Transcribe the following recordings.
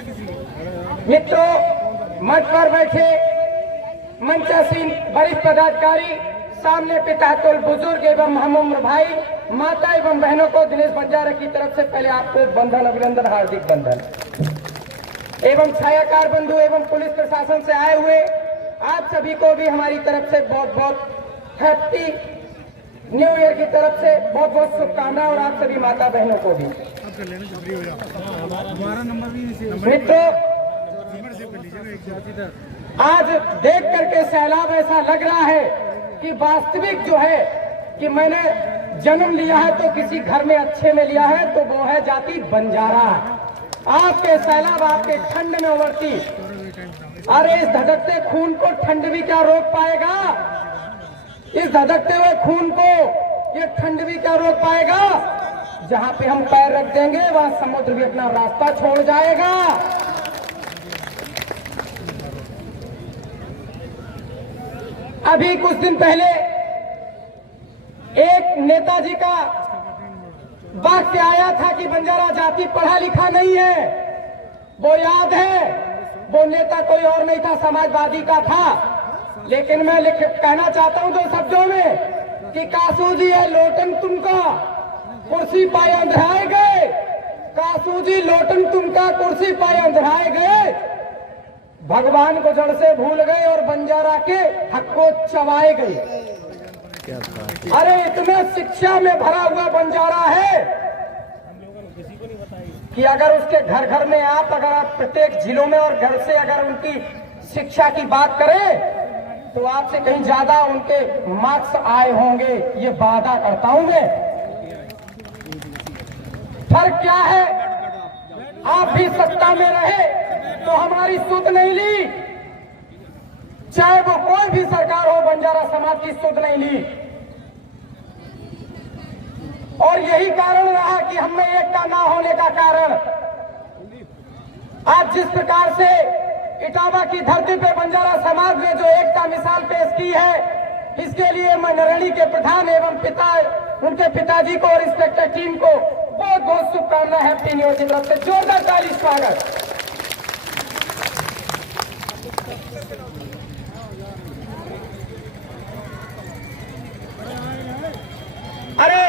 मित्रों, मंच पर बैठे मंचासीन वरिष्ठ पदाधिकारी, सामने पितातुल बुजुर्ग एवं हम उम्र भाई, माता एवं बहनों को दिनेश बंजारा की तरफ से पहले आपको बंधन अभिनंदन, हार्दिक बंधन। एवं छायाकार बंधु एवं पुलिस प्रशासन से आए हुए आप सभी को भी हमारी तरफ से बहुत बहुत हैप्पी न्यू ईयर की तरफ से बहुत बहुत शुभकामनाएं, और आप सभी माता बहनों को भी। मित्रों, आज देख करके सैलाब ऐसा लग रहा है कि वास्तविक जो है कि मैंने जन्म लिया है तो किसी घर में अच्छे में लिया है, तो वो है जाति बंजारा। आपके सैलाब आपके ठंड में उमड़ती, अरे इस धधकते खून को ठंड भी क्या रोक पाएगा? इस धधकते हुए खून को ये ठंड भी क्या रोक पाएगा? जहां पे हम पैर रख देंगे वहां समुद्र भी अपना रास्ता छोड़ जाएगा। अभी कुछ दिन पहले एक नेताजी का वाक्य आया था कि बंजारा जाति पढ़ा लिखा नहीं है। वो याद है, वो नेता कोई और नहीं था, समाजवादी का था। लेकिन मैं कहना चाहता हूं दो शब्दों में कि कासू जी है लोटन तुमका कुर्सी पाए अंधराए गए, कासू जी लोटन तुमका कुर्सी पाए अंधराए गए, भगवान को जड़ से भूल गए और बंजारा के हक को चबाए गए। अरे इतना शिक्षा में भरा हुआ बंजारा है कि अगर उसके घर घर में अगर आप प्रत्येक जिलों में और घर से अगर उनकी शिक्षा की बात करें तो आपसे कहीं ज्यादा उनके मार्क्स आए होंगे, ये वादा करता हूं मैं। फर्क क्या है, आप भी सत्ता में रहे तो हमारी सुध नहीं ली, चाहे वो कोई भी सरकार हो, बंजारा समाज की सुध नहीं ली। और यही कारण रहा कि हमें एकता ना होने का कारण। आज जिस प्रकार से इटावा की धरती पे बंजारा समाज ने जो एकता मिसाल पेश की है, इसके लिए मैं नरेणी के प्रधान एवं उनके पिताजी को और इंस्पेक्टर टीम को बहुत बहुत शुभकामनाएं हैप्पी न्यू ईयर की तरफ से जोरदार ताली स्वागत। अरे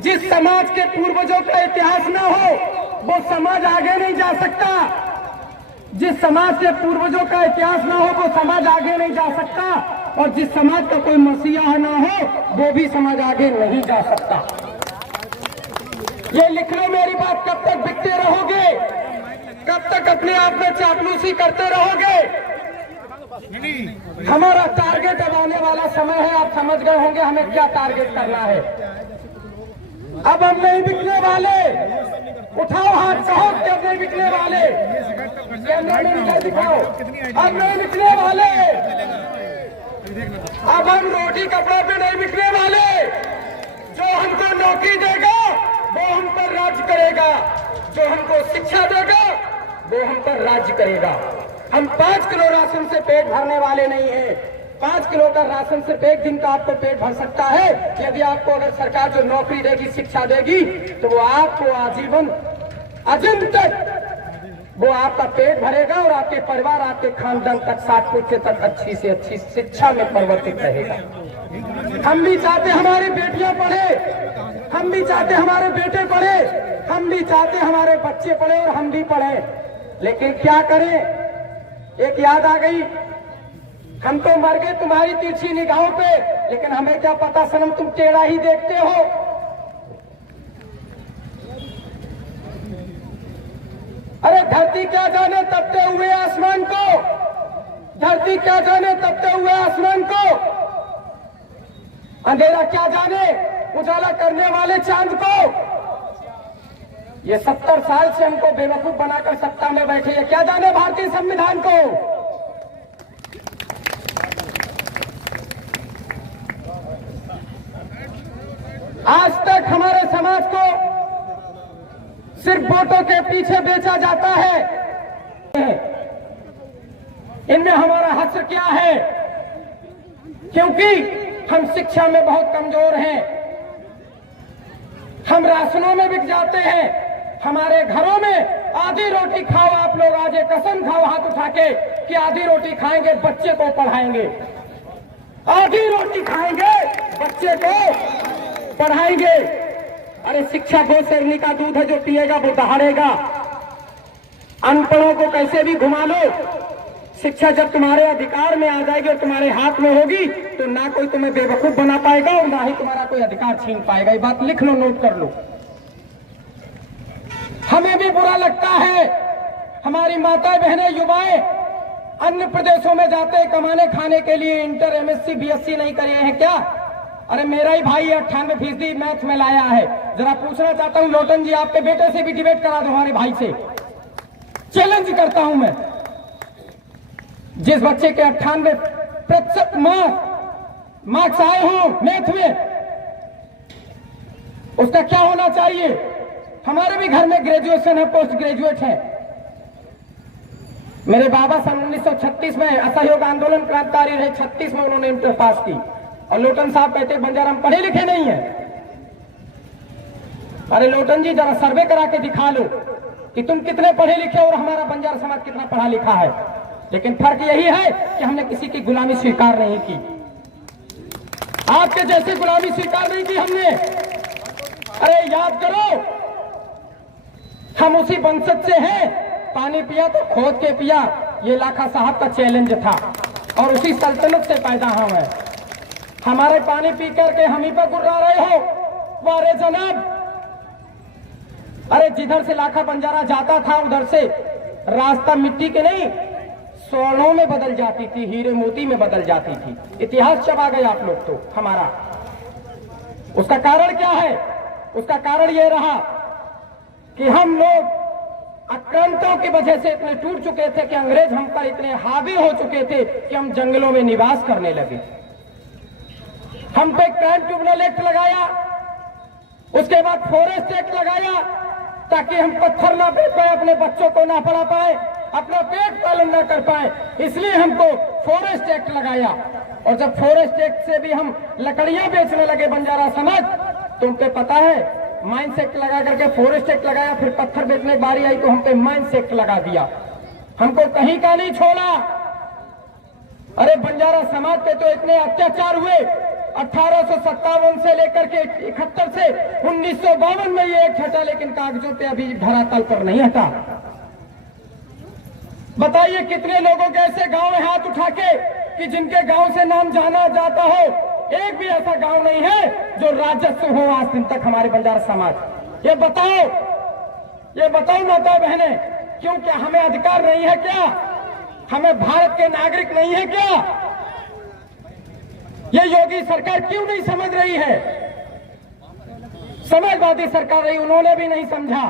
जिस समाज के पूर्वजों का इतिहास ना हो वो समाज आगे नहीं जा सकता। जिस समाज के पूर्वजों का इतिहास ना हो वो समाज आगे नहीं जा सकता, और जिस समाज का कोई मसीहा ना हो वो भी समाज आगे नहीं जा सकता। ये लिख लो मेरी बात, कब तक बिकते रहोगे? कब तक अपने आप में चापलूसी करते रहोगे? हमारा टारगेट अब आने वाला समय है, आप समझ गए होंगे हमें क्या टारगेट करना है। अब हम नहीं बिकने वाले, उठाओ हाथ, कहो कि अब नहीं बिकने वाले, कैमरा में दिखाओ, अब नहीं बिकने वाले। अब हम रोटी कपड़ा पे नहीं बिकने वाले। जो हमको नौकरी देगा वो हम पर राज करेगा, जो हमको शिक्षा देगा वो हम पर राज करेगा। हम 5 किलो राशन से पेट भरने वाले नहीं हैं। 5 किलो का राशन सिर्फ एक दिन का आपको पेट भर सकता है। यदि आपको अगर सरकार जो नौकरी देगी, शिक्षा देगी, तो वो आपको आजीवन अजन्म तक वो आपका पेट भरेगा और आपके परिवार, आपके खानदान तक 7 पुष्ट तक अच्छी से अच्छी शिक्षा में परिवर्तित रहेगा। हम भी चाहते हमारी बेटियां पढ़े, हम भी चाहते हमारे बेटे पढ़े, हम भी चाहते हमारे बच्चे पढ़े और हम भी पढ़े। लेकिन क्या करें, एक याद आ गई, हम तो मर गए तुम्हारी तिरछी निगाहों पे, लेकिन हमें क्या पता सनम तुम टेढ़ा ही देखते हो। अरे धरती क्या जाने तपते हुए आसमान को, धरती क्या जाने तपते हुए आसमान को, अंधेरा क्या जाने उजाला करने वाले चांद को। ये 70 साल से हमको बेवकूफ बनाकर सत्ता में बैठे, ये क्या जाने भारतीय संविधान को। आज तक हमारे समाज को सिर्फ वोटों के पीछे बेचा जाता है। इनमें हमारा हश्र क्या है? क्योंकि हम शिक्षा में बहुत कमजोर हैं, हम राशनों में बिक जाते हैं, हमारे घरों में आधी रोटी खाओ आप लोग, आज एक कसम खाओ हाथ उठा के कि आधी रोटी खाएंगे, बच्चे को पढ़ाएंगे। आधी रोटी खाएंगे, बच्चे को पढ़ाएंगे। अरे शिक्षा वो शेरनी का दूध है, जो पिएगा वो दहाड़ेगा। अनपढ़ों को कैसे भी घुमा लो, शिक्षा जब तुम्हारे अधिकार में आ जाएगी और तुम्हारे हाथ में होगी तो ना कोई तुम्हें बेवकूफ बना पाएगा और ना ही तुम्हारा कोई अधिकार छीन पाएगा। ये बात लिख लो, नोट कर लो। हमें भी बुरा लगता है, हमारी माताएं बहनें युवाएं अन्य प्रदेशों में जाते कमाने खाने के लिए, इंटर एमएससी बीएससी नहीं करे हैं क्या? अरे मेरा ही भाई 98% मैथ में लाया है। जरा पूछना चाहता हूं लोटन जी, आपके बेटे से भी डिबेट करा दो, हमारे भाई से चैलेंज करता हूं मैं। जिस बच्चे के 98% मार्क्स आए हों मैथ में, उसका क्या होना चाहिए? हमारे भी घर में ग्रेजुएशन है, पोस्ट ग्रेजुएट है। मेरे बाबा सन 1936 में असहयोग आंदोलन क्रांतिकारी रहे, 36 में उन्होंने इंटर पास की। और लोटन साहब कहते बंजारा हम पढ़े लिखे नहीं है। अरे लोटन जी जरा सर्वे करा के दिखा लो कि तुम कितने पढ़े लिखे और हमारा बंजारा समाज कितना पढ़ा लिखा है। लेकिन फर्क यही है कि हमने किसी की गुलामी स्वीकार नहीं की, आपके जैसे गुलामी स्वीकार नहीं की हमने। अरे याद करो, हम उसी वंशज से हैं, पानी पिया तो खोद के पिया, ये लाखा साहब का चैलेंज था। और उसी सल्तनत से पैदा हुए हैं। हमारे पानी पी करके हम ही पर गुर्रा रहे हो, वारे जनाब। अरे जिधर से लाखा बंजारा जाता था उधर से रास्ता मिट्टी के नहीं स्वर्णों में बदल जाती थी, हीरे मोती में बदल जाती थी। इतिहास चबा गए आप लोग तो हमारा। उसका कारण क्या है? उसका कारण यह रहा कि हम लोग आक्रांतों की वजह से इतने टूट चुके थे कि अंग्रेज हम पर इतने हावी हो चुके थे कि हम जंगलों में निवास करने लगे। हम पे क्राइम ट्रिब्यूनल एक्ट लगाया, उसके बाद फॉरेस्ट एक्ट लगाया ताकि हम पत्थर ना बेच पाए, अपने बच्चों को ना पढ़ा पाए, अपना पेट पालन ना कर पाए, इसलिए हमको फॉरेस्ट एक्ट लगाया। और जब फॉरेस्ट एक्ट से भी हम लकड़ियां बेचने लगे बंजारा समाज, तुमको पता है माइंस एक्ट लगा करके फॉरेस्ट एक्ट लगाया, फिर पत्थर बेचने की बारी आई तो हम पे माइंस एक्ट लगा दिया। हमको कहीं का नहीं छोड़ा। अरे बंजारा समाज पे तो इतने अत्याचार हुए, 1857 से लेकर के 71 से 1952 में ये एक्ट हटा, लेकिन कागजों पे अभी धरातल पर नहीं हटा। बताइए कितने लोगों के ऐसे गांव में हाथ उठा के कि जिनके गांव से नाम जाना जाता हो, एक भी ऐसा गांव नहीं है जो राजस्व हो आज दिन तक हमारे बंजारा समाज। ये बताओ माता बहने, क्यों? क्या हमें अधिकार नहीं है क्या? हमें भारत के नागरिक नहीं है क्या? ये योगी सरकार क्यों नहीं समझ रही है? समाजवादी सरकार रही, उन्होंने भी नहीं समझा।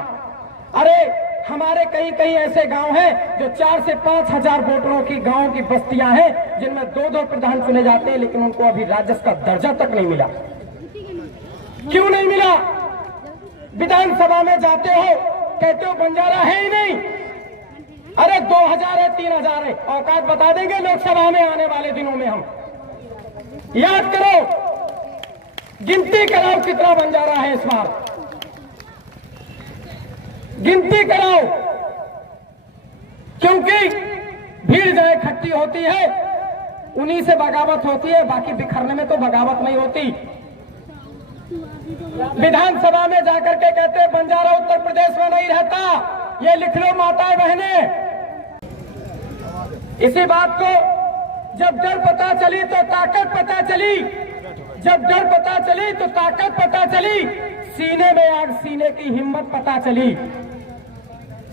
अरे हमारे कहीं कहीं ऐसे गांव हैं जो 4 से 5 हजार वोटरों की गांव की बस्तियां हैं जिनमें 2-2 प्रधान चुने जाते हैं, लेकिन उनको अभी राजस्व का दर्जा तक नहीं मिला। क्यों नहीं मिला? विधानसभा में जाते हो, कहते हो बंजारा है ही नहीं। अरे 2000 है, 3000 है, औकात बता देंगे लोकसभा में आने वाले दिनों में हम। याद करो, गिनती कराओ कितना बंजारा है इस बार, गिनती कराओ। क्योंकि भीड़ जो इकट्ठी होती है उन्हीं से बगावत होती है, बाकी बिखरने में तो बगावत नहीं होती। विधानसभा में जाकर के कहते हैं बंजारा उत्तर प्रदेश में नहीं रहता। ये लिख लो माताएं बहने। इसी बात को जब डर पता चली तो ताकत पता चली, जब डर पता चली तो ताकत पता चली, सीने में आग सीने की हिम्मत पता चली।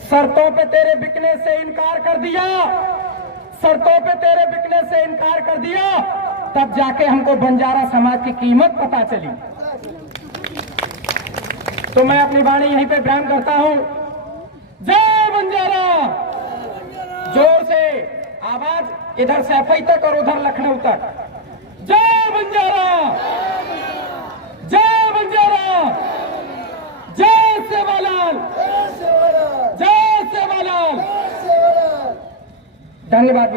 शर्तों पे तेरे बिकने से इनकार कर दिया, शर्तों पे तेरे बिकने से इनकार कर दिया, तब जाके हमको बंजारा समाज की कीमत पता चली। तो मैं अपनी वाणी यहीं पे बयान करता हूं। जय बंजारा। जोर से आवाज इधर सैफई तक और उधर लखनऊ तक। जय बंजारा, जय बंजारा, जय सेवालाल, जय सेवालाल। धन्यवाद।